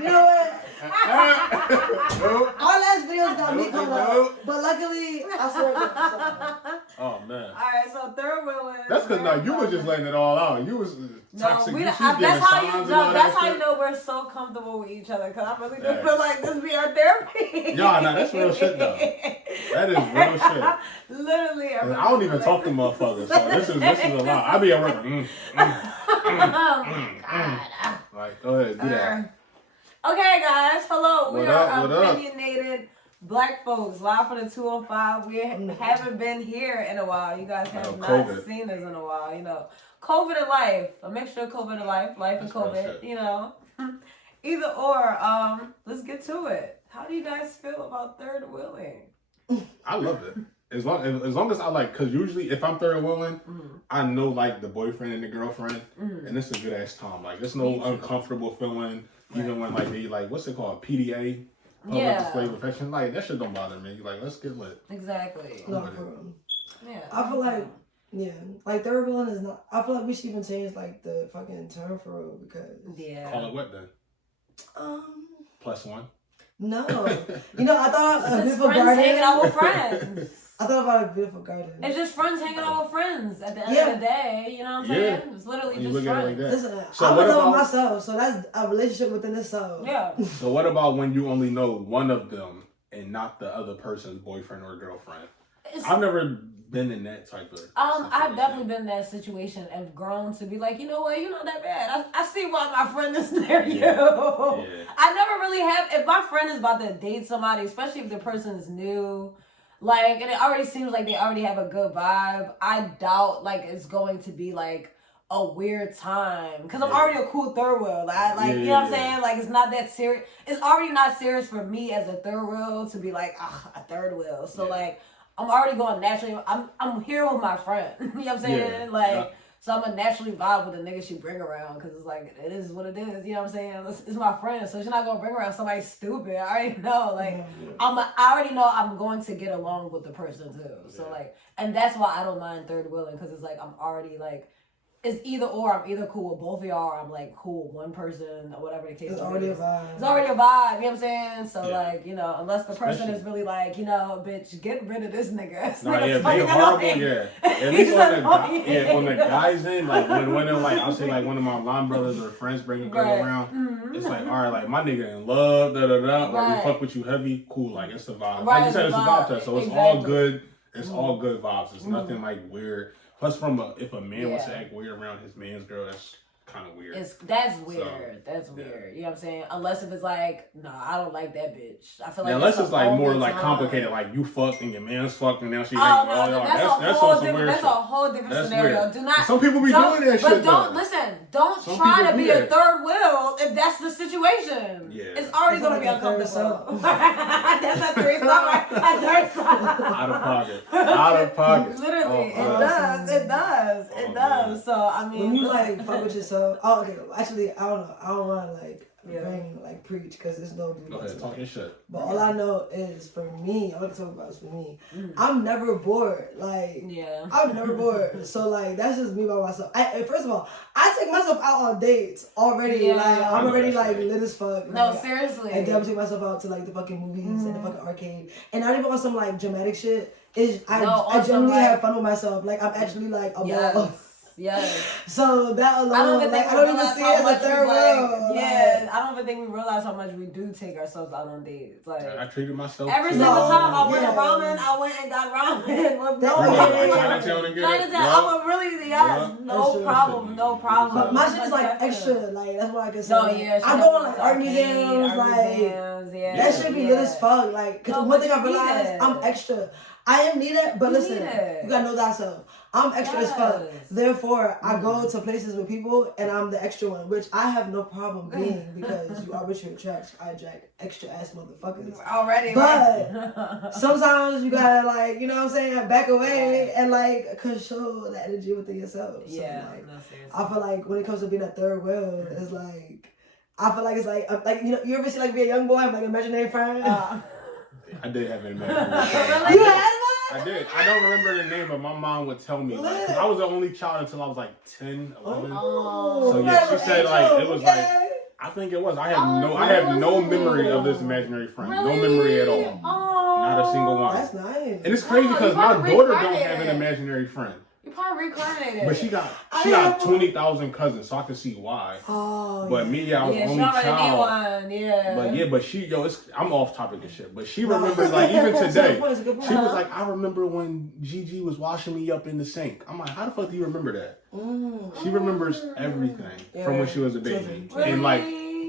You know what? Our last videos got me caught up, but luckily I swear to God. Oh man. All right, so third wheeling. That's because no, you was just letting it all out. You was toxic. No, that's how you know we're so comfortable with each other. Because I really do feel like this be our therapy. Nah, that's real shit though. That is real shit. Literally, I don't even talk to motherfuckers. So this is a lot. I be at work. Like, go ahead, do that. Okay, guys. Hello. We are what up? opinionated black folks live for the 205. We haven't been here in a while. You guys have not seen us in a while. You know, COVID and life, a mixture of COVID and life and COVID. You know, either or. Let's get to it. How do you guys feel about third wheeling? I love it. As long as I like, because usually if I'm third wheeling, I know like the boyfriend and the girlfriend, and it's a good ass time. Like there's no uncomfortable feeling, even when like they like what's it called, PDA, public display of affection. Like that shit don't bother me. Like let's get lit. Exactly. No, for real. Yeah. I feel like like third wheeling is not. I feel like we should even change like the fucking term for real because call it what then? +1. No, you know I thought a beautiful friends garden. Hanging out with friends. I thought about a beautiful garden. It's just friends hanging out with friends at the end of the day. You know what I'm saying? It's literally just friends. Like listen, I'm in love with myself, so that's a relationship within itself. Yeah. So what about when you only know one of them and not the other person's boyfriend or girlfriend? I've never been in that type of situation. I've definitely been in that situation and grown to be like, you know what, you're not that bad. I see why my friend is near you. Yeah. I never really have, if my friend is about to date somebody, especially if the person is new, like, and it already seems like they already have a good vibe, I doubt, like, it's going to be, like, a weird time. Because I'm already a cool third wheel. You know what I'm saying? Like, it's not that serious. It's already not serious for me as a third wheel to be like, a third wheel. So, like, I'm already going naturally. I'm here with my friend. You know what I'm saying? So I'm gonna naturally vibe with the nigga she bring around because it's like it is what it is. You know what I'm saying? It's my friend, so she's not gonna bring around somebody stupid. I already know. Like I already know I'm going to get along with the person too. So like, and that's why I don't mind third wheeling because it's like I'm already like. It's either or. I'm either cool with both of y'all or I'm like cool with one person or whatever the case is. It's already a vibe. It's already a vibe, you know what I'm saying? So like, you know, unless the person is really like, you know, bitch, get rid of this nigga. No, yeah, be horrible, At least on the guys end, like when they're like, I'll say like one of my line brothers or friends bring a girl around, it's like, all right, like my nigga in love, like we fuck with you heavy, cool, like it's a vibe. Like you said, it's a vibe test, so it's all good. It's all good vibes. It's nothing like weird. Plus, if a man wants to act weird around his man's girl, that's kind of weird. That's weird. So, that's weird. You know what I'm saying? Unless if it's like, I don't like that bitch. I feel like unless it's like more like complicated, like you fucked and your man's fucked and now she that's a whole different scenario. Weird. Do not. Some people be doing that shit. But don't try to be a third wheel if that's the situation. Yeah. It's already gonna be uncomfortable. That's a third side. Out of pocket. Literally, it does. So I mean, when you like fuck with yourself. Oh, okay. Actually, I don't know. I don't want to like bring like preach because there's no. Go ahead, talk your shit. But all I know is for me. All I talk about is for me. I'm never bored. Like I'm never bored. So like that's just me by myself. First of all, I take myself out on dates already. Yeah. Like I'm already like lit as fuck. Like, no, seriously. And then I take myself out to like the fucking movies and the fucking arcade. And not even on some like dramatic shit. I generally have fun with myself. Like I'm actually like a ball. Yes. So that alone, I don't even see it as a third wheel. Yeah, I don't even think we realize how much we do take ourselves out on dates. Like I treated myself every single time I went to ramen, I went and got ramen with Chinatown. I would really, no problem. But my shit is like extra, like that's what I can say. No, I go on like art museums, like that shit be lit as fuck. Like, cause one thing I realized, I'm extra. I am needed, but listen, you gotta know thyself. I'm extra as fuck. Therefore, I go to places with people and I'm the extra one, which I have no problem being because you are what you attract. I attract extra ass motherfuckers. Already. But sometimes you gotta like, you know what I'm saying, back away and like control the energy within yourself. So like, I feel like when it comes to being a third wheel, it's like, I feel like it's like you know, you ever see like be a young boy have like an imaginary friend? I did have an imaginary friend. You had one? I did. I don't remember the name, but my mom would tell me. Like, 'cause I was the only child until I was like 10, 11. Oh, so yeah, she said like it was like I think it was. I have no memory of this imaginary friend. Really? No memory at all. Oh, not a single one. That's nice. And it's crazy because my daughter don't have an imaginary friend. You probably reincarnated. But she got 20,000 cousins, so I can see why. Oh, but me, I was the only child. But she, I'm off topic and shit. But she remembers, like, even today, she was like, I remember when Gigi was washing me up in the sink. I'm like, how the fuck do you remember that? She remembers everything from when she was a baby. Really? And, like,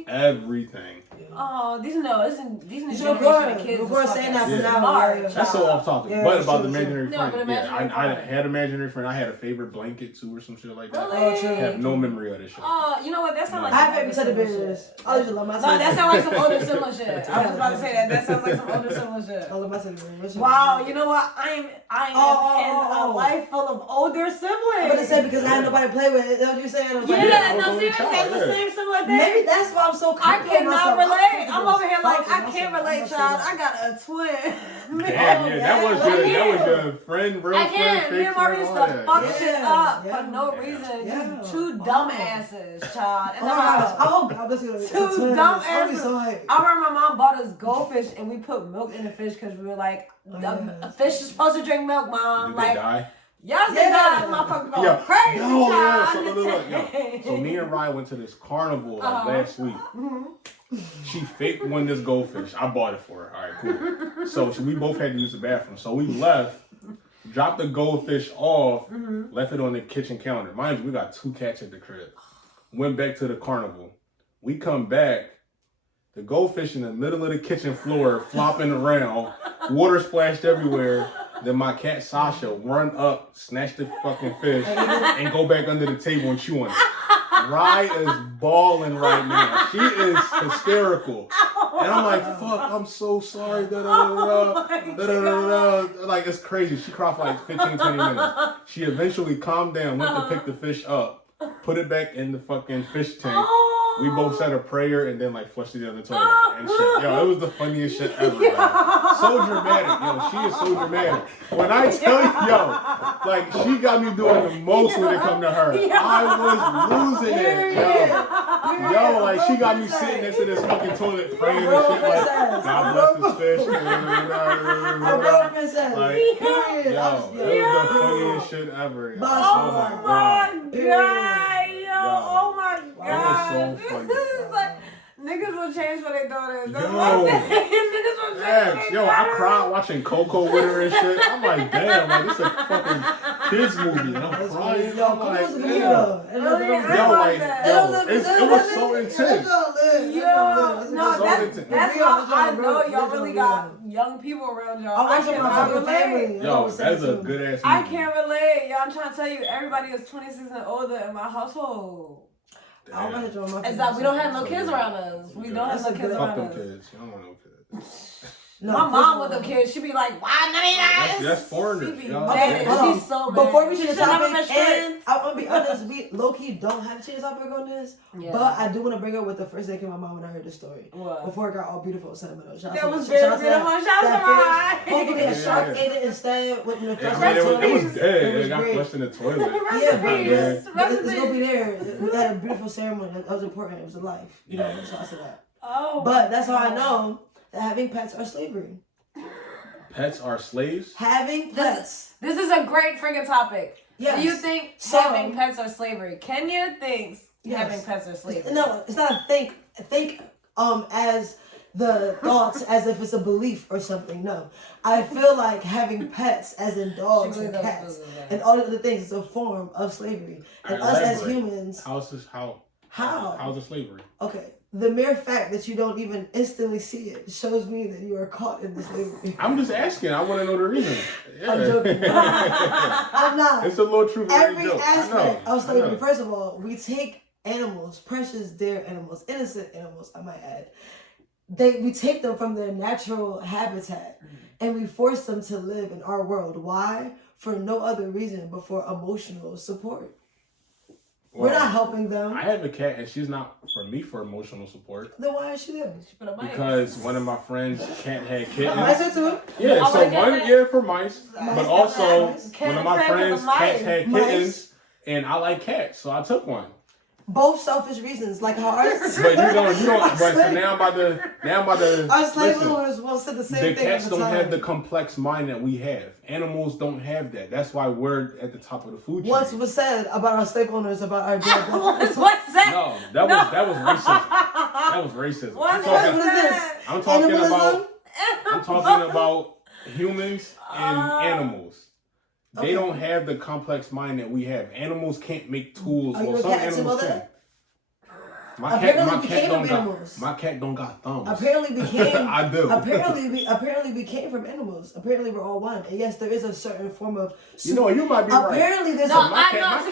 everything. Oh, these generation of kids. We're saying that from now. That's so off topic. But about the imaginary friend, I had imaginary friend. I had a favorite blanket too, or some shit like that. Really? I have no memory of this shit. Oh, you know what? That sounds like I have favorite teddy bears. I used to love my teddy bears. No, that sounds like some older sibling shit. I was about to say that. That sounds like some older sibling shit. I love my teddy bears. Wow, you know what? I am in a life full of older siblings. I'm gonna say because I had nobody to play with. Is that what you're saying? Yeah, no, seriously, it's the same similar thing. Maybe that's why I'm so comfortable. I cannot relate. I'm over here like, I can't relate, child. I got a twin. Damn, that was your friend, real I friend. can't. Me and Marvin used to fuck shit up for no reason. Just two dumb asses, child. And two dumb asses. I remember my mom bought us goldfish and we put milk in the fish because we were like, a fish is supposed to drink milk, Mom. Did like, they die? Yes, they died. Motherfucker going crazy, child. So me and Ryan went to this carnival last week. She faked won this goldfish. I bought it for her. All right, cool. So we both had to use the bathroom. So we left, dropped the goldfish off, left it on the kitchen counter. Mind you, we got 2 cats at the crib. Went back to the carnival. We come back, the goldfish in the middle of the kitchen floor flopping around, water splashed everywhere. Then my cat Sasha run up, snatch the fucking fish, and go back under the table and chew on it. Rye is bawling right now. She is hysterical. And I'm like, fuck, I'm so sorry. Like, it's crazy. She cried for like 15, 20 minutes. She eventually calmed down, went to pick the fish up, put it back in the fucking fish tank. We both said a prayer and then like flushed it down the toilet and shit. Yo, it was the funniest shit ever. Like, so dramatic. Yo, she is so dramatic. When I tell you, like, she got me doing the most when it come to her. I was losing it, yo, like, she got me sitting next to this fucking toilet praying and shit like, God bless this fish. Like, yo, it was the funniest shit ever. Yo. Oh my God. Oh my God. It was so funny. This is like, niggas will change for their daughters. That's Yo, one thing. Niggas will change. Yo, I cried watching Coco with her and shit. I'm like, damn, like, this is a fucking kids movie. And I'm crying. Yo, I'm like, Coco's a damn. It was so intense. That's how I know y'all really got young people around y'all. I cannot relate. Yo, that's a good ass movie. I can't relate. Yo, I'm trying to tell you, everybody is 26 and older in my household. It's like we don't have no kids around us. We don't have no kids around us. Fuck them kids. You don't want no kids. No, my mom with them kids, she be like, why none of you guys? That's foreigners. She be mad. She's so mad. Before we change the topic, and I'm gonna be honest, we low-key don't have to change the topic on this, but I do want to bring up what the first thing came to my mind when I heard the story. What? Before it got all beautiful and sentimental. That was very beautiful. Shout out to Ryan. Hopefully a shark ate it instead with the flesh. It was dead. It got flushed in the toilet. It's gonna be there. We had a beautiful ceremony. That was important. It was a life. You know, so I said that. Oh. But that's how I know that having pets are slavery. Pets are slaves? Having pets. This is a great freaking topic. Yes. Do you think having pets are slavery? Kenya thinks having pets are slavery. No, it's not a think. Think as the thoughts as if it's a belief or something. No. I feel like having pets as in dogs and cats and all of the things is a form of slavery. And us as humans. How's this how? How? How's it slavery? Okay. The mere fact that you don't even instantly see it shows me that you are caught in this slavery. I'm just asking. I want to know the reason. Yeah. I'm joking. I'm not. It's a little truth. Every aspect of slavery. First of all, we take animals, precious, dear animals, innocent animals, I might add. We take them from their natural habitat and we force them to live in our world. Why? For no other reason but for emotional support. Well, we're not helping them. I have a cat and she's not for me for emotional support. Then why is she there? Because one of my friends' cat had kittens. Mice are too? Yeah, so one for mice. But also one of my friends' cats had kittens and I like cats, so I took one. both selfish reasons, like how ours. But you don't. But so now I'm about to. Our slave owners will say the same thing. The cats don't have the complex mind that we have. Animals don't have that. That's why we're at the top of the food chain. Once was said about our slave owners about our dead. What's that? No, that was racism. That was racism. What is this? I'm talking about humans and animals. They don't have the complex mind that we have. Animals can't make tools. Are you some animals can. My cat don't got thumbs. Apparently became. I do. Apparently we came from animals. Apparently we're all one. And yes, there is a certain form of. You might be right. Apparently there's my cat.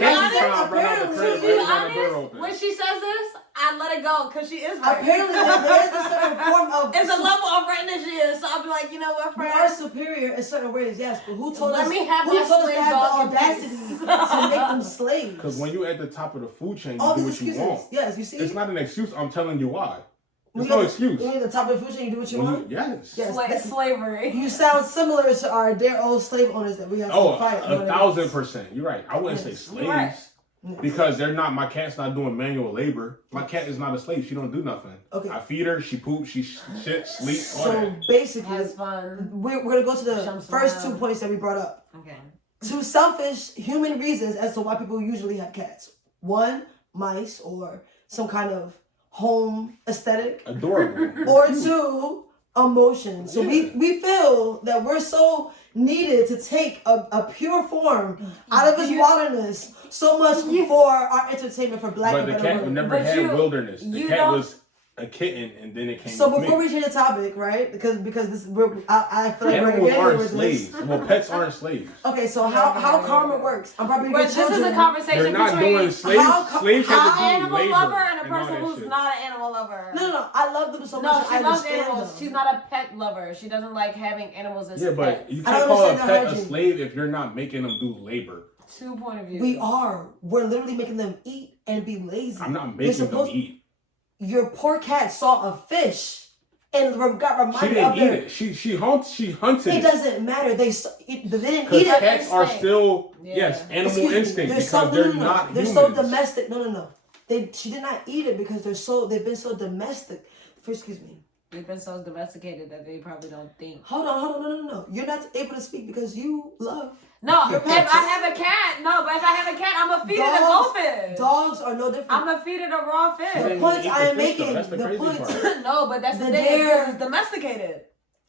When she says this, I let it go because she is right. Apparently there is a certain form of. It's a level of rightness she is. So I'll be like, you know what, friend? We are superior in certain ways, yes. But who told us? Let me have who told us to have the audacity to make them slaves? Because when you're at the top of the food chain, you do what you want. Yes, you see. It's not an excuse. I'm telling you why. There's no excuse. When you're at the top of the food chain, you do what you want? Yes. Slavery. You sound similar to our dear old slave owners that we have to fight. 1,000%. You're right. I wouldn't say slaves. Right. Because they're not. My cat's not doing manual labor. My cat is not a slave. She don't do nothing. Okay. I feed her. She poops. She shits. Sleeps. So basically, that's fun. We're gonna go to the first 2 points that we brought up. Okay. 2 selfish human reasons as to why people usually have cats. 1, mice or some kind of home aesthetic. Adorable. Or 2, emotion. So we feel that we're so needed to take a pure form out of its wilderness so much for our entertainment for black. But the cat never had wilderness. The cat was a kitten and then it came. So before we change the topic, right? Because this I feel like animals aren't slaves. Well, pets aren't slaves. Okay, so how karma works? I'm probably this is a conversation They're not between doing slaves. Slaves have to do animal labor lover and a person and who's not an animal lover. No, I love them so much. No, she loves animals. She's not a pet lover. She doesn't like having animals as pets. But you can't call a pet a slave if you're not making them do labor. 2 point of view. We are. We're literally making them eat and be lazy. I'm not making them eat. Your poor cat saw a fish and got reminded of She didn't eat it. She hunted. It doesn't matter. They didn't eat it. Because cats are still animal instinct because they're not humans. They're so domestic. No. She did not eat it because they've been so domestic. Excuse me. They've been so domesticated that they probably don't think. Hold on. No. You're not able to speak because you love. No, if I have a cat, I'm going to feed it a goldfish. Dogs are no different. I'm going to feed it a raw fish. The point I am making. No, but that's the thing. It's domesticated.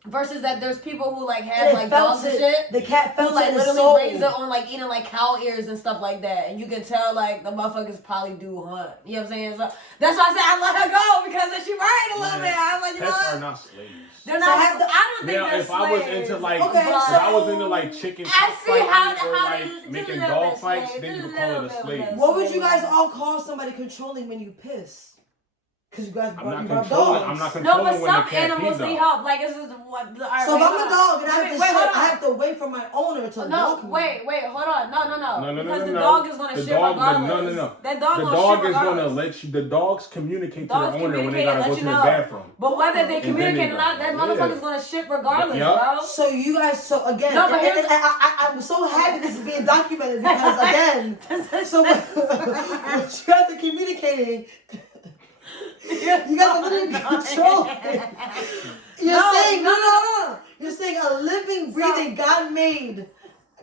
Versus that there's people who have dogs and shit. The cat felt it literally raise it on eating cow ears and stuff like that. And you can tell the motherfuckers probably do hunt. You know what I'm saying? So that's why I said I let her go because she right a little bit. I'm like, pets are not slaves. They're not. I don't think they're slaves. If I was into if I was into chicken fighting or making dog fights, then you could call it a slave. What would you guys all call somebody controlling when you piss? Because you guys I'm not controlling no, but when some the cat animals need help. This is what. So if I'm a dog and I have to wait for my owner to walk me. Wait, hold on. No. Because the dog is going to shit regardless. No. That dog the dog is going to let you. The dogs communicate to the owner when they got to go to the bathroom. But whether they communicate or not, that motherfucker's going to shit regardless, bro. So you guys, again, I'm so happy this is being documented because again, so when you guys are communicating. You guys are literally controlling. You're saying no. You're saying a living, breathing, God-made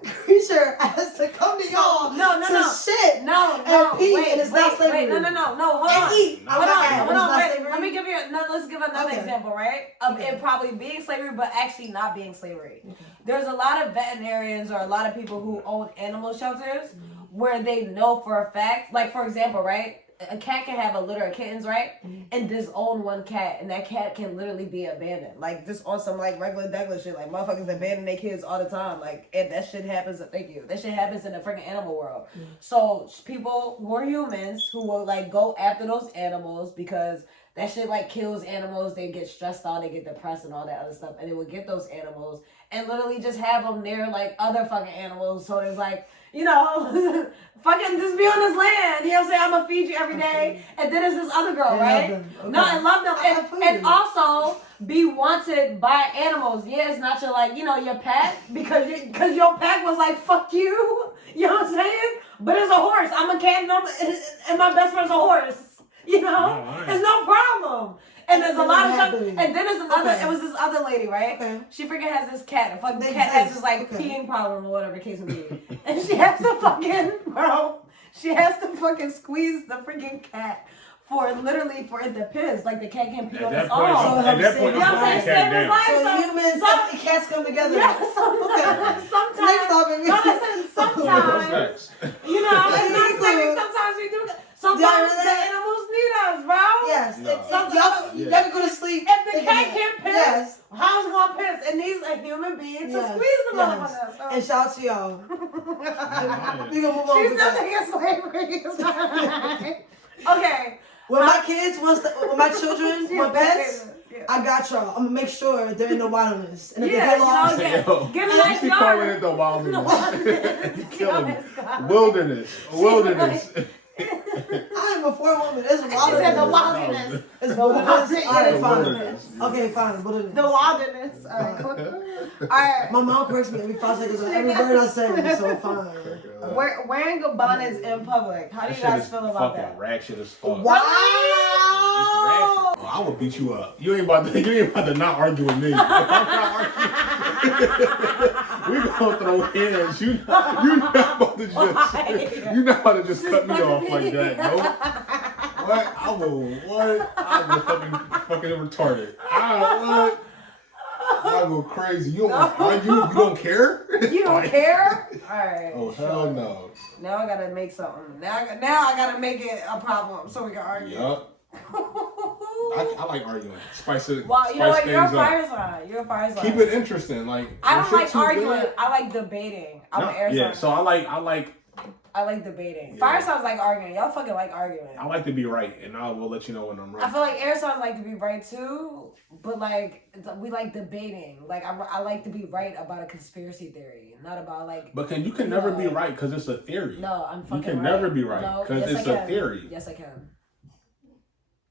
creature has to come to y'all to shit and pee, and it's not slavery. No, hold on. And eat. Hold on. Let me give you. Let's give another example, right? Of it probably being slavery, but actually not being slavery. Okay. There's a lot of veterinarians or a lot of people who own animal shelters where they know for a fact, for example, right? A cat can have a litter of kittens, right? And disown one cat, and that cat can literally be abandoned. Just on some regular degular shit. Motherfuckers abandon their kids all the time. And that shit happens. Thank you. That shit happens in the freaking animal world. So people who are humans who will go after those animals because that shit kills animals. They get stressed out. They get depressed and all that other stuff. And they will get those animals and literally just have them near other fucking animals. So there's fucking just be on this land. You know what I'm saying? I'm gonna feed you every day. And then there's this other girl, right? Okay. No, and love them. And also be wanted by animals. Yeah, it's not your your pet because your pet was fuck you. You You know what I'm saying? But it's a horse. I'm a cat and my best friend's a horse. You know? There's no problem. And there's a lot of stuff. And then there's another, it was this other lady, right? Okay. She freaking has this cat. The fucking cat has this like peeing problem or whatever the case may be. And she has to fucking, she has to fucking squeeze the freaking cat for it to piss. Like the cat can't pee on its own. At that point, you know what I'm saying? So humans and cats come together. Yeah, sometimes. Sometimes. You know, it's not saying sometimes we do. Sometimes the animals need us, bro. Yes. Y'all can go to sleep. If the cat can't piss, how's it gonna piss? It needs a human being to squeeze the motherfucker. So. And shout out to y'all. We gonna move on. She's still thinking slavery. Okay. When my kids when my children want pets, I got y'all. I'm gonna make sure they're in the wilderness. And if they get lost, get a nice yard. Calling it the wilderness. You're killing me. Wilderness. I am a poor woman. It's wilderness. She said the wilderness. It's wilderness. Alright, fine. Okay, fine. Wilderness. The wilderness. Alright, cool. Alright. My mom corrects me every 5 seconds on every word I say, so fine. Wearing bonnets in public. How do you guys feel about that? Ratchet as fuck. Wow. I will beat you up. You ain't about to not argue with me. If I'm not arguing, we gonna throw hands. You're not about to just cut me off like that. Nope. What? I'm fucking retarded. I'll go crazy. You don't argue? You don't care? You don't care? Alright. Oh, hell no. Now I gotta make something. Now I gotta make it a problem so we can argue. Yup. I like arguing. Spice it. Well, you know what? You're a fire sign. Keep it interesting. Like I don't like arguing. I like debating. I'm an air sign. Yeah, so I like debating. Yeah. Fire signs like arguing. Y'all fucking like arguing. I like to be right, and I will let you know when I'm right. I feel like air signs like to be right too, but like we like debating. Like I like to be right about a conspiracy theory, not about like. But you can never be right because it's a theory. No, I'm fucking. You can never be right because it's a theory. Yes, I can.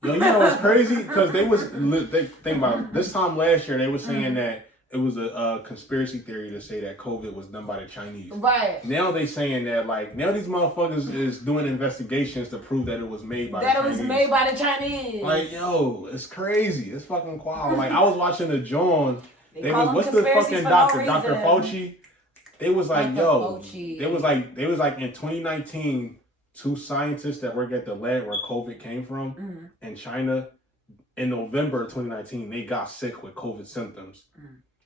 Yo, you know what's crazy? Because they think about it. This time last year they were saying that it was a conspiracy theory to say that COVID was done by the Chinese. Right. Now they saying that now these motherfuckers is doing investigations to prove that it was made by the Chinese. That it was made by the Chinese. Like, yo, it's crazy. It's fucking wild. Like I was watching the John. What's the fucking doctor? Dr. Fauci. They was like, they was like in 2019. 2 scientists that work at the lab where COVID came from in China, in November of 2019, they got sick with COVID symptoms.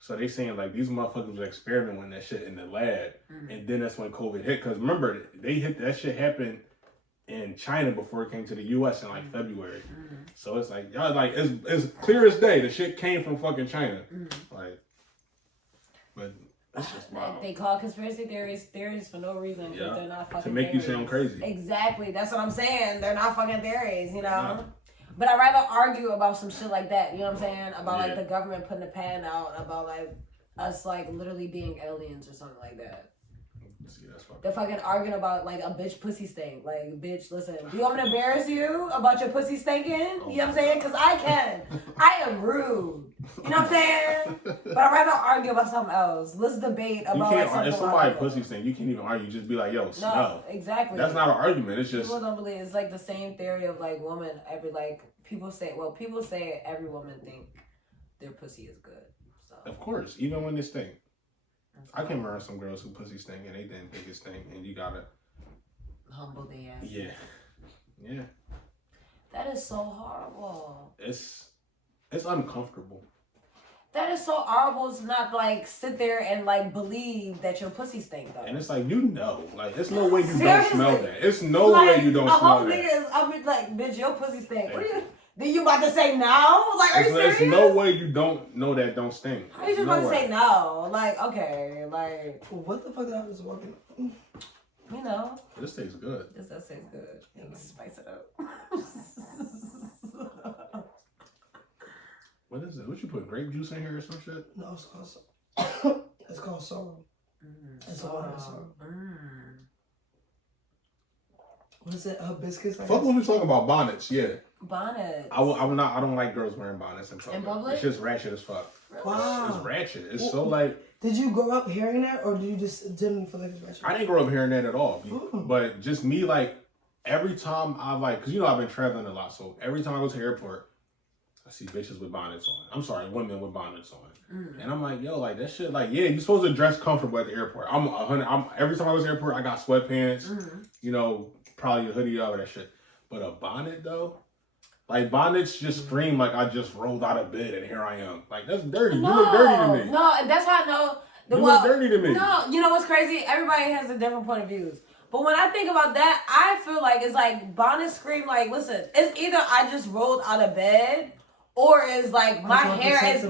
So they saying like these motherfuckers were experimenting with that shit in the lab, and then that's when COVID hit. Cause remember, that shit happened in China before it came to the U.S. in like February. So it's like y'all like it's clear as day. The shit came from fucking China. Like, but. That's just wild. They call conspiracy theories for no reason. Yeah. They're not fucking to make theories. You sound crazy. Exactly. That's what I'm saying. They're not fucking theories, you know? No. But I'd rather argue about some shit like that, you know what I'm saying? About like the government putting a patent out about like us like literally being aliens or something like that. See, that's fucking They're fucking arguing about like a bitch pussy stink. Like, bitch, listen, do you want me to embarrass you about your pussy stinking? You know what I'm saying? Because I can. I am rude. You know what I'm saying? But I'd rather argue about something else. Let's debate about like something. If somebody pussy stink, you can't even argue. Just be like, yo, smell. No, exactly. That's not an argument. It's just people don't believe. It's like the same theory of like women. People say every woman think their pussy is good. So. Of course, even when they stink. I can remember some girls who pussy stink and they didn't think it stink, and you gotta humble their ass. Yeah. That is so horrible. It's uncomfortable. That is so horrible to not like sit there and like believe that your pussy stink though. And it's like like there's no way you don't smell that. It's no way you don't smell that. I'll be like, bitch, your pussy stink. What are you? Then you about to say no? Like, are you serious? There's no way you don't know that don't stink. How you just about to say no? Like, okay, like what the fuck did I was walking? You know. This tastes good. This does taste good. You can spice it up. What is it? What you put grape juice in here or some shit? No, it's called sorrel. It's a water sorrel. What is it? Hibiscus? Fuck when we talking about bonnets, yeah. Bonnets. I don't like girls wearing bonnets in public. In public? It's just ratchet as fuck. Really? Wow. It's ratchet. It's so like... Did you grow up hearing that, or did you just didn't feel like it's ratchet? I didn't grow up hearing that at all. But just me, like, every time I like... Because, you know, I've been traveling a lot. So every time I go to the airport, I see bitches with bonnets on. I'm sorry, women with bonnets on. And I'm like, yo, like, that shit, like, yeah, you're supposed to dress comfortable at the airport. Every time I go to the airport, I got sweatpants, you know, probably a hoodie, all that shit. But a bonnet, though? Like, bonnets just scream like I just rolled out of bed and here I am. Like, that's dirty. No, you look dirty to me. No, that's how I know. You look dirty to me. No, you know what's crazy? Everybody has a different point of views. But when I think about that, I feel like it's like bonnets scream like, listen, it's either I just rolled out of bed, or is like my hair is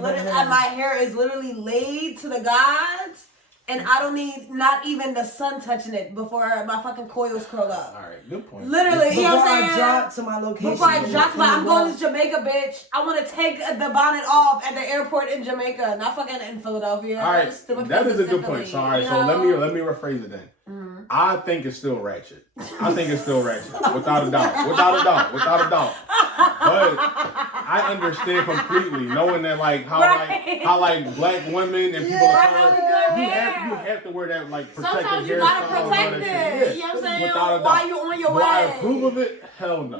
literally laid to the gods, and I don't need not even the sun touching it before my fucking coils curl up. All right, good point. Literally, you know what I'm saying? Before I drop to my location. Before I drop to I'm going to Jamaica, bitch. I want to take the bonnet off at the airport in Jamaica, not fucking in Philadelphia. All right, that is a good point. So, all right, so let me rephrase it then. I think it's still ratchet. I think it's still ratchet, without a doubt. But I understand completely, knowing that like how like black women and people of color, you have to wear that like protective sometimes you hairstyle. gotta protect it. Yeah. You know what I'm saying? Without a doubt. While you're on your way. Do I approve of it? Hell no.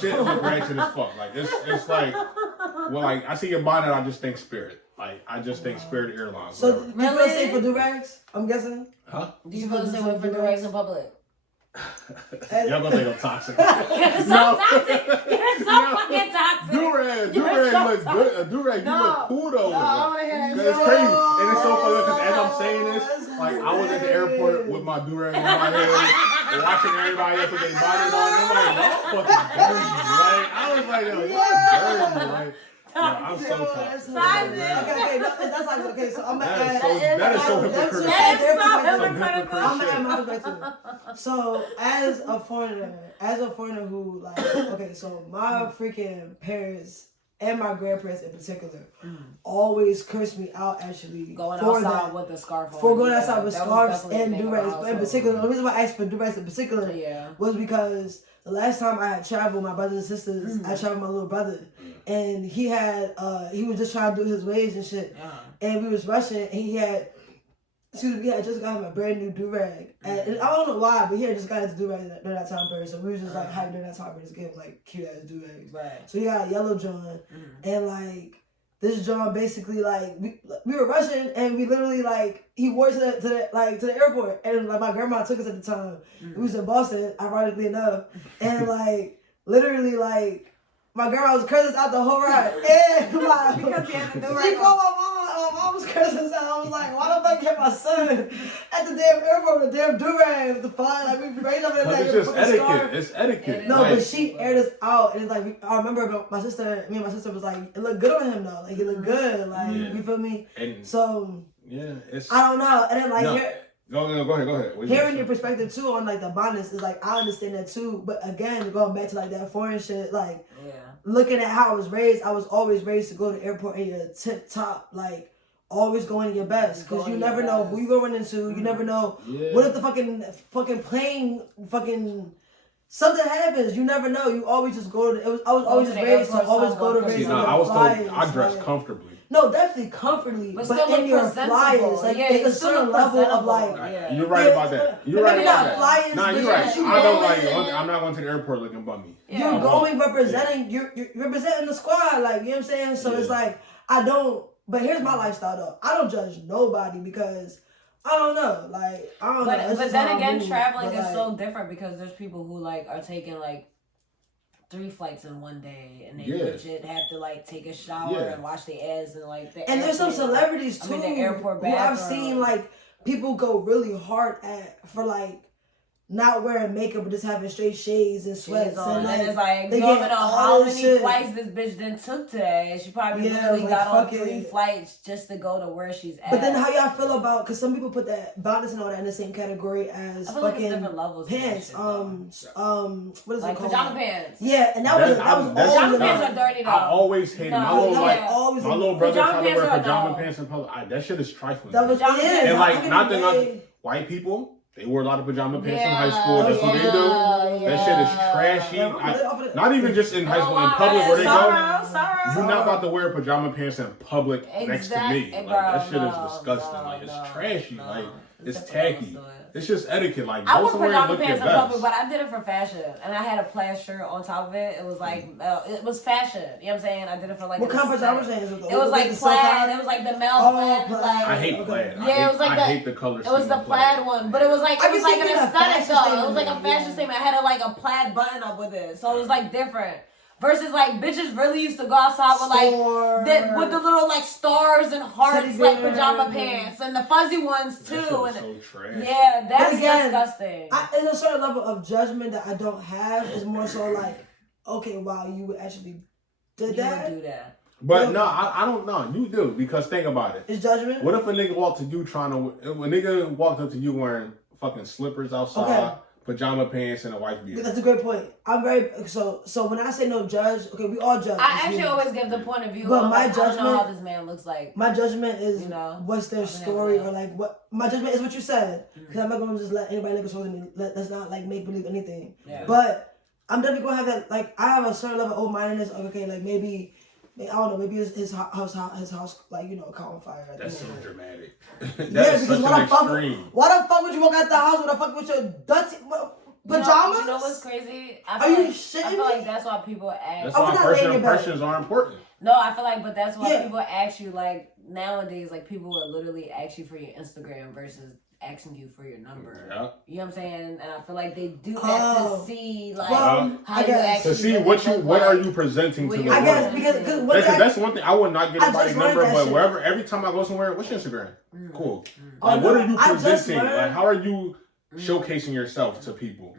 Shit is ratchet as fuck. Like it's like, well, like I see your bonnet, I just think Spirit. Like I just think Spirit Airlines. So do you feel safe for do-rags? I'm guessing. Huh? Do you feel the same way for do-rags in public? Y'all gonna think I'm toxic. You're so toxic. You're so fucking toxic. Do-rag look good. A do-rag, you look cool though. I wanna hear that. It's crazy. And it's so funny because as I'm saying this, like I was at the airport with my do-rag in my head, watching everybody else with their bodies on. I'm like, y'all fucking dirty. Like, I was like, yo, y'all dirty. Like, yo, I'm so toxic. Okay, so I'm gonna add. That is so hypocritical. I'm gonna add my perspective. So as a foreigner who like, okay, so my freaking parents and my grandparents in particular always cursed me out actually going outside with the scarf on. For going outside with scarves and do-rags. But in particular, the reason why I asked for do-rags in particular was because the last time I had traveled, my brothers and sisters, I traveled with my little brother. And he was just trying to do his ways and shit. And we was rushing, and we had just got him a brand new do-rag. And I don't know why, but he had just got his do-rag during that time period. So we was just like hyped during that time period, just getting like cute ass do-rags. Right. So he got a yellow John, and like this John basically like we were rushing, and we literally like he wore it to the airport, and like my grandma took us at the time. We was in Boston, ironically enough, and like literally like. My grandma was cursing us out the whole ride. And like, because he had to do she called my mom. My mom was cursing us out. I was like, why the fuck get my son at the damn airport with a damn do-rag? What the fuck? Like, we raised up in that. It's just etiquette. It's etiquette. No, but she aired us out. And it's like, I remember me and my sister was like, it looked good on him though. Like, it looked good. Like, you feel me? And so, yeah, it's. I don't know. And then like, Go ahead. Hearing your perspective too on like the bonnets is like I understand that too, but again going back to like that foreign shit, like looking at how I was raised, I was always raised to go to the airport in your tip top, like always going in your best, because you never know who you going into, you never know what if the fucking plane something happens, you never know. You always just go to. I was always just raised to always go to raise. I dress comfortably. No, definitely comfortably, but in your flyers, like it's a certain level of like. You're right about that. You're right about that. Flyers, nah, you're right. I don't like. I'm not going to the airport looking bummy. You're going representing. You're representing the squad, like you know what I'm saying. So it's like I don't. But here's my lifestyle though. I don't judge nobody because. I don't know, like I don't know. But then again, traveling is so different because there's people who like are taking like 3 flights in one day, and they legit have to like take a shower and wash their ass and like. And there's some celebrities too. The airport bathroom. Who I've seen like people go really hard for like. Not wearing makeup, but just having straight shades and sweats. And it's like, you don't even know how many flights this bitch then took today. She probably literally got on 3 flights just to go to where she's at. But then how y'all feel about, because some people put that bonnets and all that in the same category as fucking like different levels pants. What is it called? Pajama pants. Yeah, and that was pajama pants are dirty though. I always hated my little brother trying to wear pajama pants in public. That shit is trifling. That was and like, not white people. They wore a lot of pajama pants in high school. That's what they do. Yeah. That shit is trashy. Not even just in high school, in public where they go. You're not about to wear pajama pants in public next to me. Like, that shit is disgusting. Like, it's trashy. Like, it's tacky. It's just etiquette. Like, I wore pajama pants in public, but I did it for fashion, and I had a plaid shirt on top of it. It was like it was fashion. You know what I'm saying? I did it for like. What kind of pajamas is it? It was like plaid. It was like the male plaid. Like, I hate plaid. Yeah, it was like I hate the color. It was the plaid one, but it was like an aesthetic though. It was like a fashion statement. I had a plaid button up with it, so it was like different. Versus like bitches really used to go outside with like with the little like stars and hearts like pajama pants and the fuzzy ones too. That so trash. Yeah, that's disgusting. There's a certain level of judgment that I don't have. It's more so like, okay, wow, you actually did that. You would do that. But no, I don't know. You do, because think about it. It's judgment. What if a nigga walked to you if a nigga walked up to you wearing fucking slippers outside, pajama pants, and a white beard? That's a great point. I'm very so when I say no judge, okay, we all judge. I actually always give the point of view. But my judgment, I don't know how this man looks like. My judgment is, what's their story, or like what. My judgment is what you said, because I'm not gonna just let anybody look at me. Let's not like make believe anything. Yeah. But I'm definitely gonna have that. Like, I have a certain level of open-mindedness. Okay, like maybe. I don't know, maybe his house, like, caught on fire. That's so dramatic. That's because why the fuck would you walk out the house with a fuck with your dirty pajamas? You know what's crazy? Are you shitting me? I feel like that's why people ask. That's why first impressions are important. No, I feel like, but that's why people ask you, like, nowadays, like, people will literally ask you for your Instagram versus asking you for your number. Yeah. You know what I'm saying? And I feel like they do that to see, like, how you actually... To see what are you presenting to the world. I guess, because that's one thing. I would not get anybody's number, but wherever, every time I go somewhere, what's your Instagram? Cool. Like, what are you presenting? Like, how are you showcasing yourself to people?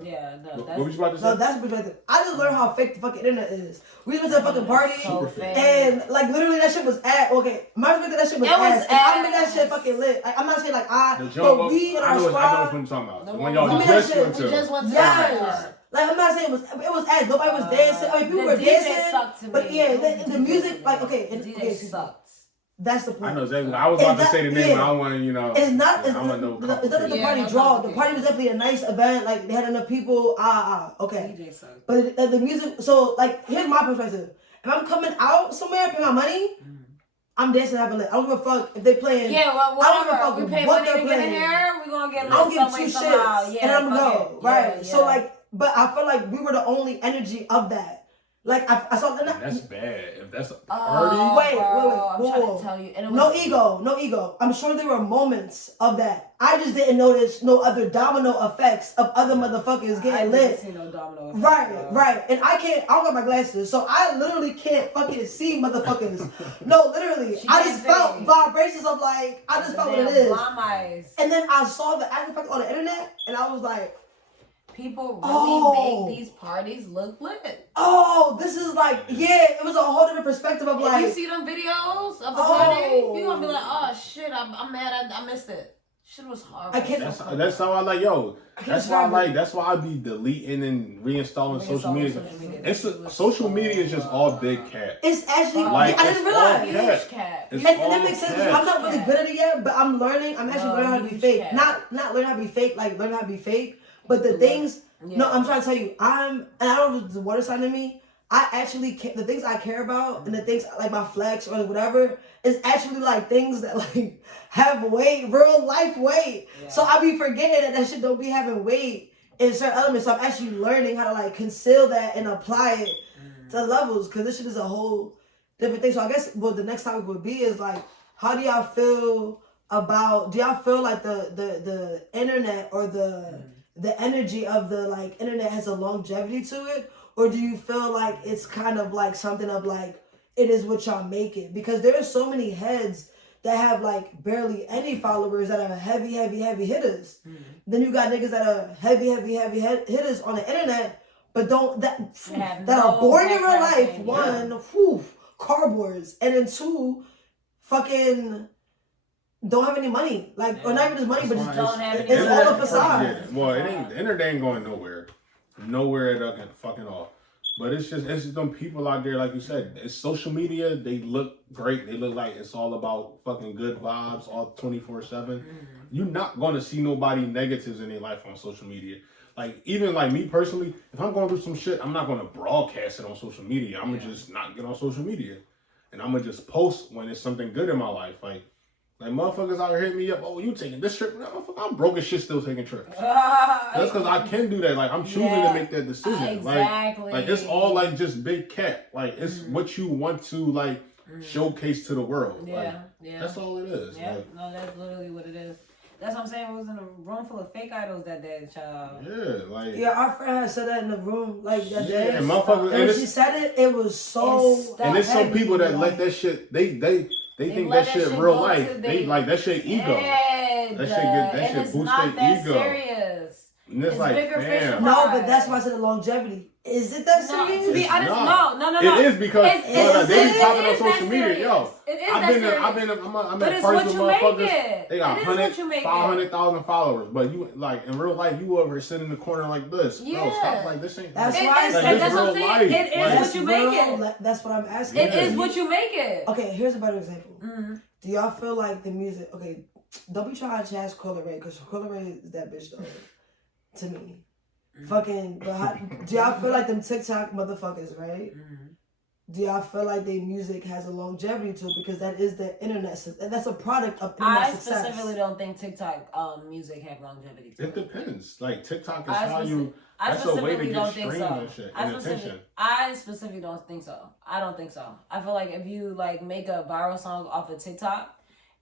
Yeah, no, what was you about to say? No, that's perspective. I just learned how fake the fucking internet is. We went to a fucking party, and like literally that shit was my perspective, that shit was ass. And I made that shit fucking lit. Like, I'm not saying like but we in our squad. I know what you're talking about. When y'all just went to. Yes. Like, I'm not saying it was ass. Nobody was dancing. I mean, people were dancing. But yeah, the music, like, okay. The DJ sucked. That's the point. I know exactly. I was about to say the name, but I don't want to, It's not. It's not that the party draw. The party was definitely a nice event. Like, they had enough people. Okay. DJ sucked. But the music. So, like, here's my perspective. If I'm coming out somewhere, pay my money. I'm dancing having lit. I don't give a fuck if they playing. Yeah, well, whatever. We pay money to get in here. We gonna get lit. I don't give two shits, and I'm gonna go. Right. So like, but I feel like we were the only energy of that. Like, I saw that. That's bad. If that's a party. Wait. I'm trying to tell you. And it was, no ego. I'm sure there were moments of that. I just didn't notice no other domino effects of other motherfuckers getting lit. I didn't see no domino effects. Right. And I don't got my glasses, so I literally can't fucking see motherfuckers. No, literally. I just felt vibrations of like, I just felt what it is. Eyes. And then I saw the after effect on the internet, and I was like, people really make these parties look lit. Oh, this is like, it was a whole different perspective of like. If you see them videos of the party, you're gonna be like, oh shit, I'm mad I missed it. Shit was horrible. That's how I like, that's why I be deleting and reinstalling social media. Social media is just all big cat. It's actually, I didn't realize. And that makes sense. I'm not really good at it yet, but I'm learning. I'm actually learning how to be fake. Not learning how to be fake, like learning how to be fake. But the things, I'm trying to tell you, and I don't know if the water sign in me, I actually, the things I care about and the things like my flex or whatever is actually like things that like have weight, real life weight. Yeah. So I be forgetting that shit don't be having weight in certain elements. So I'm actually learning how to like conceal that and apply it to levels, because this shit is a whole different thing. So I guess what the next topic would be is like, how do y'all feel about, do y'all feel like the internet or the energy of the like internet has a longevity to it, or do you feel like it's kind of like something of like it is what y'all make it? Because there are so many heads that have like barely any followers that are heavy hitters. Then you got niggas that are heavy hitters on the internet, but that are boring in real life. One, cardboards, and then two, fucking don't have any money, like, or not even just money, but just don't have any. It's all a facade. Well, the internet ain't going nowhere at fucking all. But it's just them people out there, like you said, it's social media. They look great. They look like it's all about fucking good vibes, all 24/7. You're not gonna see nobody negatives in their life on social media. Like even like me personally, if I'm going through some shit, I'm not gonna broadcast it on social media. I'm gonna just not get on social media, and I'm gonna just post when it's something good in my life. Like motherfuckers out here hit me up. Oh, you taking this trip? I'm broke as shit still taking trips. That's because I can do that. Like I'm choosing to make that decision. Exactly. Like it's all like just big cat. Like it's what you want to like showcase to the world. Yeah. That's all it is. Yeah. No, that's literally what it is. That's what I'm saying. We was in a room full of fake idols that day, child. Yeah, our friend had said that in the room like that day. And motherfuckers, and when she said it was so. And there's some people that let that shit. They think that shit real life. They like that shit ego. That shit boosts their ego. Serious. And it's like, damn. No, but that's why I said the longevity. Is it that serious? To be honest, no. It is because they be popping on social serious. media, yo. It is I'm at first with motherfuckers. They got 500,000 followers, but you like in real life, you over sitting in the corner like this. Yeah. No, stop like this ain't. That's why that's what I'm saying. It is what you make it. That's what I'm asking. It is what you make it. Okay, here's a better example. Do y'all feel like the music? Okay, don't be trying to chase Cola Ray because Cola Ray is that bitch though. To me. Fucking, but do y'all feel like them TikTok motherfuckers, right? Do y'all feel like their music has a longevity to it because that is the internet, and that's a product of internet success? I specifically don't think TikTok music have longevity to it. It depends. Like TikTok is how you. That's a way to get streams and shit and attention. I specifically don't think so. I don't think so. I feel like if you like make a viral song off of TikTok,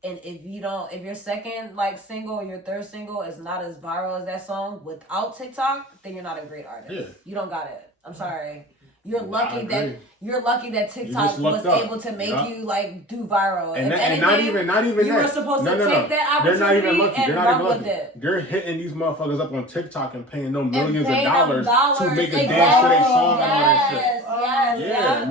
and if your second like single or your third single is not as viral as that song without TikTok, then you're not a great artist. Yeah. You don't got it. I'm sorry. You're lucky that TikTok was able to make you like do viral. And not even you were supposed to take that opportunity and run with it. They're hitting these motherfuckers up on TikTok and paying them millions of dollars to make a dance to their song and all that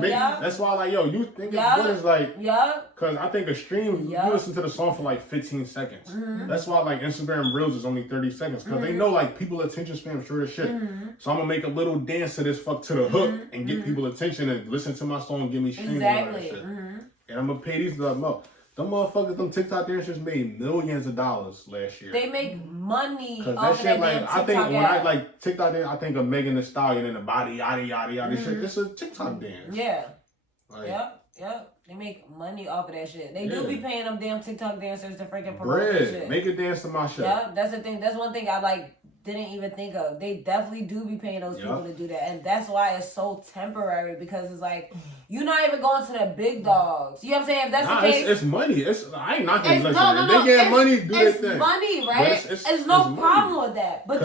shit. That's why like you think it's good is like because I think a stream you listen to the song for like 15 seconds. That's why like Instagram Reels is only 30 seconds because they know like people attention span is short as shit. So I'm gonna make a little dance to this fuck to the hook and get people attention and listen to my song and give me streams and all that shit. And I'm gonna pay these them motherfuckers, them TikTok dancers made millions of dollars last year. They make money off that shit. Like I think when I like TikTok dance, I think of Megan Thee Stallion and the body yada shit. It's a TikTok dance. Yeah. Like, yep. They make money off of that shit. They do be paying them damn TikTok dancers to freaking promote that shit. Make a dance to my shit. Yeah, that's the thing. That's one thing I like didn't even think of. They definitely do be paying those people to do that. And that's why it's so temporary because it's like you're not even going to the big dogs. You know what I'm saying? If that's the case, it's money. I ain't knocking it. No. They get money, do their thing. It's money, right? There's no problem with that. But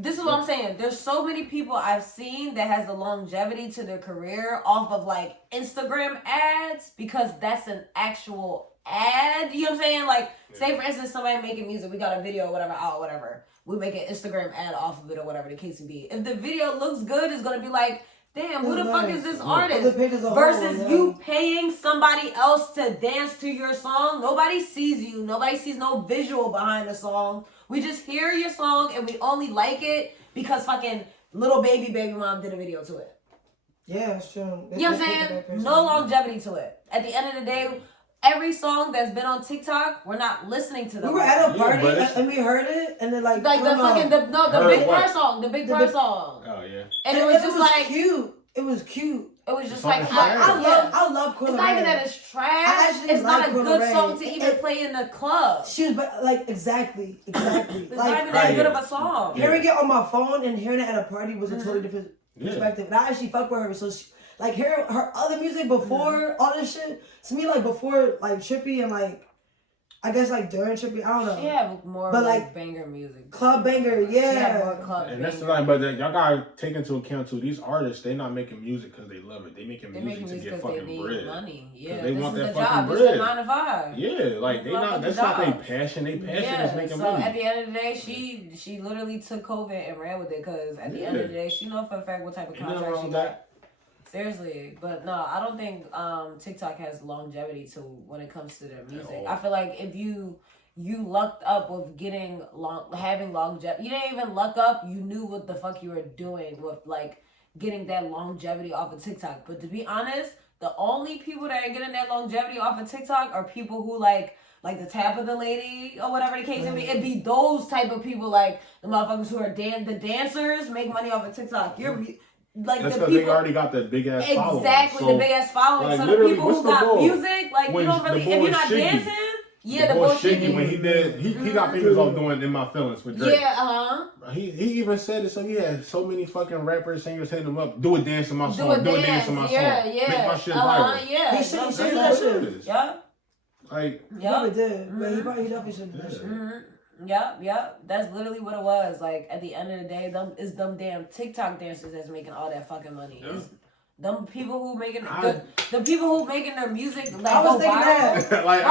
this is what I'm saying. There's so many people I've seen that has the longevity to their career off of like Instagram ads because that's an actual ad. You know what I'm saying? Like, say for instance, somebody making music, we got a video or whatever. We make an Instagram ad off of it or whatever the case may be. If the video looks good, it's gonna be like, damn, who the fuck is this artist? Versus you paying somebody else to dance to your song. Nobody sees you. Nobody sees no visual behind the song. We just hear your song and we only like it because fucking little baby mom did a video to it. Yeah, it's true. You know what I'm saying? No longevity to it. At the end of the day, every song that's been on TikTok, we're not listening to them. We were at a party and we heard it, and then like the fucking the Big Purr song, the Big Purr song. Oh yeah. And it was just like cute. It was cute. It was just like I love Quilla. It's not even that it's trash. It's not a good song to even play in the club. She was like exactly. It's not even that good of a song. Hearing it on my phone and hearing it at a party was a totally different perspective. And I actually fuck with her, so like hearing her other music before all this shit, to me like before like Trippy and like I guess like during Trippy, I don't know. She have more but like banger music. Club banger, yeah. She have more club and that's the line, but y'all gotta take into account too, these artists, they not making music because they love it. They making music to get fucking bread. Money. Yeah, they want that fucking bread. This is 9 to 5. Yeah, like they not that's not their passion. Their passion is making money. So at the end of the day, she literally took COVID and ran with it because at the end of the day, she knows for a fact what type of contract she got. Seriously, but no, I don't think TikTok has longevity to when it comes to their music. I feel like if you lucked up with having longevity, you didn't even luck up. You knew what the fuck you were doing with like getting that longevity off of TikTok. But to be honest, the only people that are getting that longevity off of TikTok are people who like the Tabitha lady or whatever the case may be. It'd be those type of people, like the motherfuckers who are the dancers make money off of TikTok. You're like that's the because people they already got that big ass following. Exactly, the big ass following. Like, so the people who got goal? music, like when you don't really, if you're not dancing. Yeah, the boy Shiggy. When he got fingers off doing In My Feelings with Drake. Yeah, He even said it, so he had so many fucking rappers, singers hitting him up, do a dance in my song, do a dance in my song. Make my shit viral. Yeah. He should that shit. Yeah. Like, he probably did. But he definitely should do that shit. Yep. That's literally what it was. Like, at the end of the day, it's them damn TikTok dancers that's making all that fucking money. Yeah. It's them people who making the people who making their music like I was go thinking viral. that. Like,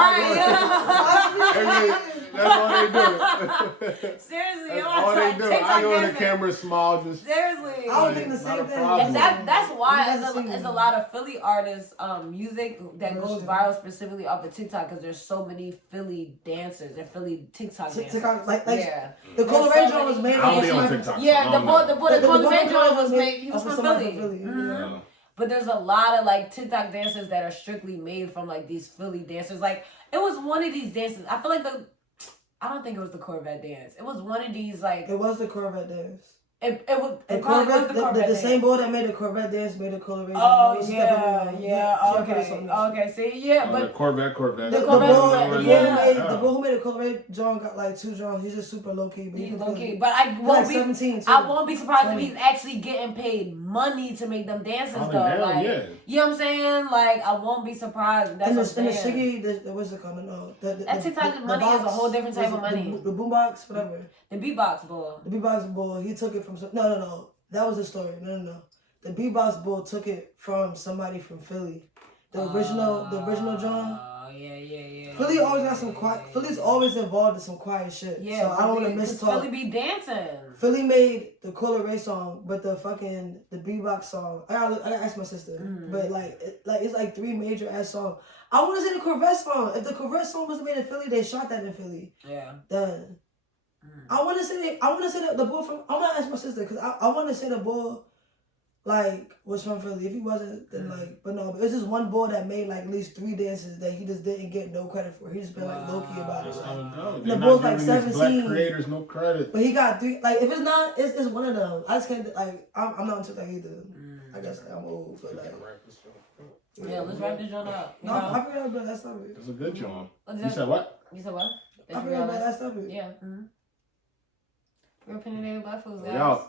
that's all they do. Seriously, that's all they do. I go on the camera small, just seriously. I was thinking the same thing. And that's why it's a lot of Philly artists music that goes viral specifically off of TikTok because there's so many Philly dancers and Philly TikTok dancers. Yeah. The Cola Ray John was made on TikTok. Yeah, the Cola Ray John was made. He was from Philly. Yeah. But there's a lot of like TikTok dancers that are strictly made from like these Philly dancers. Like it was one of these dances. I feel like I don't think it was the Corvette dance. It was one of these like. It was the Corvette dance. It was the Corvette the same boy that made the Corvette dance made the Cola Ray. Oh yeah. Okay. See, yeah, but the Corvette. The boy who made the Cola Ray John got like 2 Johns. He's just super low key, but low key. But I won't be 17. I won't be surprised if he's actually getting paid money to make them dances though. Like, you know what I'm saying? Like I won't be surprised. That's what I'm saying. The what's it called? No, that TikTok money is a whole different type of money. The boombox, whatever. The beatbox bull. The beatbox bull. He took it from no. That was the story. No. The beatbox bull took it from somebody from Philly. The original John. Oh yeah. Philly always got some quiet. Philly's always involved in some quiet shit. Yeah, so I don't want to mistalk. Philly be dancing. Philly made the Cola Ray song, but the beatbox song. I gotta ask my sister. But it's like 3 major ass songs. I want to say the Corvette song. If the Corvette song was made in Philly, they shot that in Philly. Yeah. Then. I want to say that the boy from. I'm gonna ask my sister because I want to say the boy, like, was from Philly. If he wasn't, then like, but no. But it's just one boy that made like at least 3 dances that he just didn't get no credit for. He just been like low key about it. Like, the boy's like 17. Black creators no credit. But he got 3. Like if it's not, it's one of them. I just can't like. I'm not into that either. I guess I'm old, but like. Yeah, let's wrap this joint up. No, I forgot about that stuff. It's a good joint. You said what? You said what? I forgot about that stuff. Yeah. We're opinionated black folks, Yo. guys.